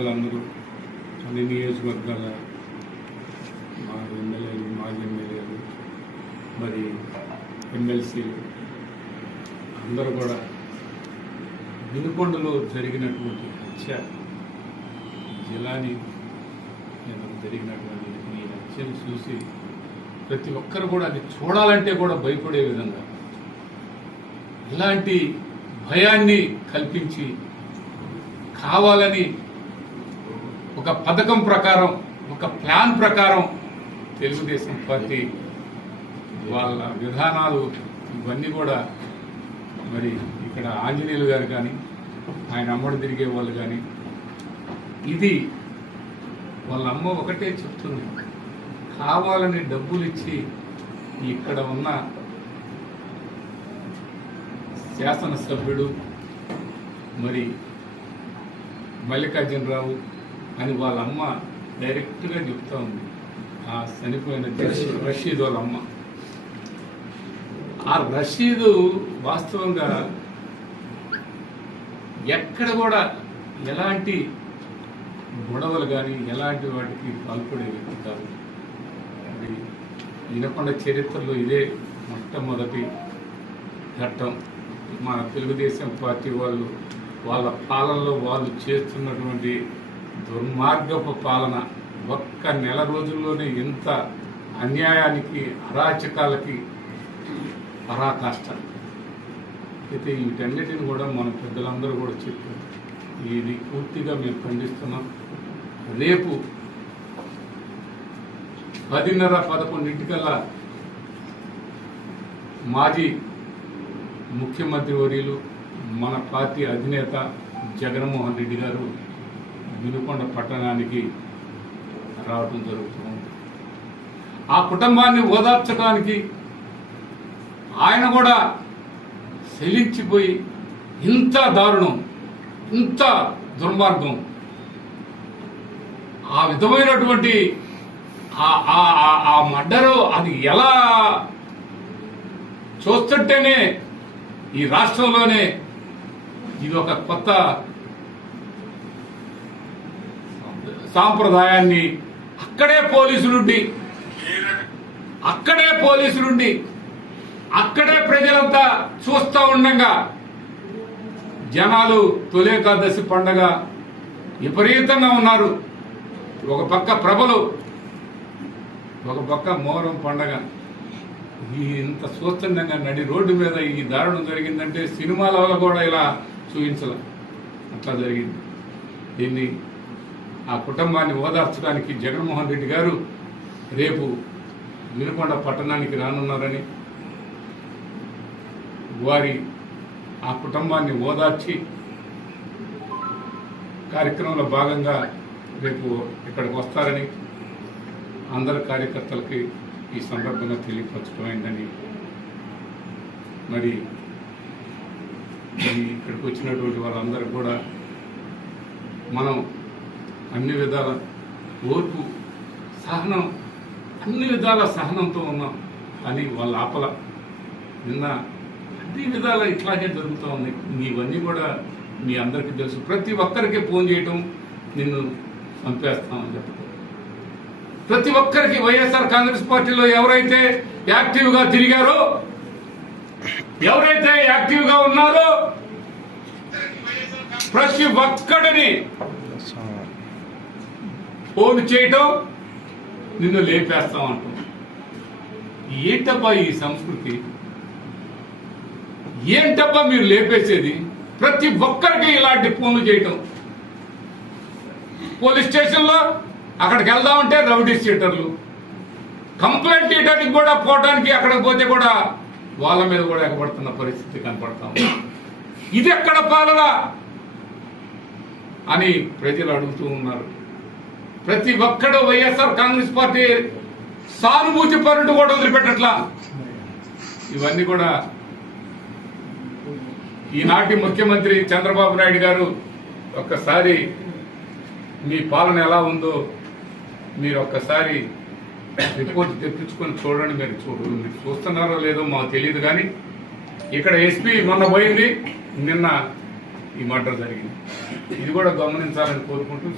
పెద్దలందరూ అన్ని నియోజకవర్గాల మా ఎమ్మెల్యేలు మాజీ ఎమ్మెల్యేలు మరి ఎమ్మెల్సీలు అందరూ కూడా వినుకొండలో జరిగినటువంటి హత్య జిల్లాని జరిగినటువంటి ఈ హత్యను చూసి ప్రతి ఒక్కరు కూడా అది చూడాలంటే కూడా భయపడే విధంగా ఇలాంటి భయాన్ని కల్పించి కావాలని ఒక పథకం ప్రకారం ఒక ప్లాన్ ప్రకారం తెలుగుదేశం పార్టీ వాళ్ళ విధానాలు ఇవన్నీ కూడా మరి ఇక్కడ ఆంజనేయులు గారు కానీ ఆయన అమ్మడు తిరిగే వాళ్ళు కానీ ఇది వాళ్ళ అమ్మ ఒకటే చెప్తుంది. కావాలని డబ్బులు ఇచ్చి ఇక్కడ ఉన్న శాసనసభ్యుడు మరి మల్లికార్జునరావు అని వాళ్ళ అమ్మ డైరెక్ట్గా చెప్తా ఉంది. ఆ చనిపోయిన రషీద్. వాళ్ళ అమ్మ ఆ రషీదు వాస్తవంగా ఎక్కడ కూడా ఎలాంటి గొడవలు కానీ ఎలాంటి వాటికి పాల్పడే వ్యక్తి కాదు. అది వినకొండ చరిత్రలో ఇదే మొట్టమొదటి ఘట్టం. మన తెలుగుదేశం పార్టీ వాళ్ళు వాళ్ళ పాలనలో వాళ్ళు చేస్తున్నటువంటి దుర్మార్గపు పాలన. ఒక్క నెల రోజుల్లోనే ఇంత అన్యాయానికి అరాచకాలకి పరాకాష్ట. అయితే వీటన్నిటిని కూడా మన పెద్దలందరూ కూడా చెప్పారు. ఇది పూర్తిగా మేము ఖండిస్తున్నాం. రేపు పదిన్నర పదకొండింటికల్లా మాజీ ముఖ్యమంత్రి వర్యులు మన పార్టీ అధినేత జగన్మోహన్ రెడ్డి గారు వినుకొండ పట్టణానికి రావటం జరుగుతుంది. ఆ కుటుంబాన్ని ఓదార్చడానికి ఆయన కూడా శలించిపోయి ఇంత దారుణం ఇంత దుర్మార్గం. ఆ విధమైనటువంటి ఆ- ఆ మడ్డరు అది ఎలా చూస్తుంటేనే ఈ రాష్ట్రంలోనే ఇది ఒక కొత్త సాంప్రదాయాన్ని అక్కడే పోలీసులుండి అక్కడే పోలీసులుండి అక్కడే ప్రజలంతా చూస్తూ ఉండగా జనాలు తొలేకాదశి పండగ విపరీతంగా ఉన్నారు. ఒక పక్క ప్రభలు ఒక పక్క మోహరం పండగ. ఇంత స్వచ్ఛందంగా నడి రోడ్డు మీద ఈ దారుణం జరిగిందంటే సినిమాల వల్ల కూడా ఇలా చూపించాల. అట్లా జరిగింది. దీన్ని ఆ కుటుంబాన్ని ఓదార్చడానికి జగన్మోహన్ రెడ్డి గారు రేపు వినుకొండ పట్టణానికి రానున్నారని వారి ఆ కుటుంబాన్ని ఓదార్చి కార్యక్రమంలో భాగంగా రేపు ఇక్కడికి వస్తారని అందరు కార్యకర్తలకి ఈ సందర్భంగా తెలియపరచడమైందని మరి ఇక్కడికి వచ్చినటువంటి వాళ్ళందరూ కూడా మనం అన్ని విధాల ఓర్పు సహనం అన్ని విధాల సహనంతో ఉన్నాం కానీ వాళ్ళ ఆపల. నిన్న అన్ని విధాల ఇట్లాగే జరుగుతూ ఉన్నాయి నీవన్నీ కూడా మీ అందరికీ తెలుసు. ప్రతి ఒక్కరికి ఫోన్ చేయటం నిన్ను చంపేస్తామని చెప్పడం ప్రతి ఒక్కరికి వైఎస్ఆర్ కాంగ్రెస్ పార్టీలో ఎవరైతే యాక్టివ్గా తిరిగారో ఎవరైతే యాక్టివ్గా ఉన్నారో ప్రతి ఒక్కడిని ఫోన్ చేయటం నిన్ను లేపేస్తాం అంటాం. ఏంటబ్బా ఈ సంస్కృతి? ఏంటబ్బా మీరు లేపేసేది? ప్రతి ఒక్కరికి ఇలాంటి ఫోన్లు చేయటం. పోలీస్ స్టేషన్లో అక్కడికి వెళ్దామంటే రౌడీ షీటర్లు కంప్లైంట్ చేయడానికి కూడా పోవడానికి అక్కడికి పోతే కూడా వాళ్ళ మీద కూడా ఎగబడుతున్న పరిస్థితి కనపడతాం ఇది ఎక్కడ పాలన అని ప్రజలు అడుగుతూ ఉన్నారు. ప్రతి ఒక్కడు వైఎస్ఆర్ కాంగ్రెస్ పార్టీ సానుభూతి పరుడు కూడా వదిలిపెట్టట్లా ఇవన్నీ కూడా ఈనాటి ముఖ్యమంత్రి చంద్రబాబు నాయుడు గారు ఒక్కసారి మీ పాలన ఎలా ఉందో మీరు ఒక్కసారి రిపోర్ట్ తెప్పించుకొని చూడండి మీరు చూడండి మీరు చూస్తున్నారో లేదో మాకు తెలియదు కానీ ఇక్కడ ఎస్పీ మొన్న పోయింది నిన్న ఈ మర్డర్ జరిగింది. ఇది కూడా గమనించాలని కోరుకుంటూ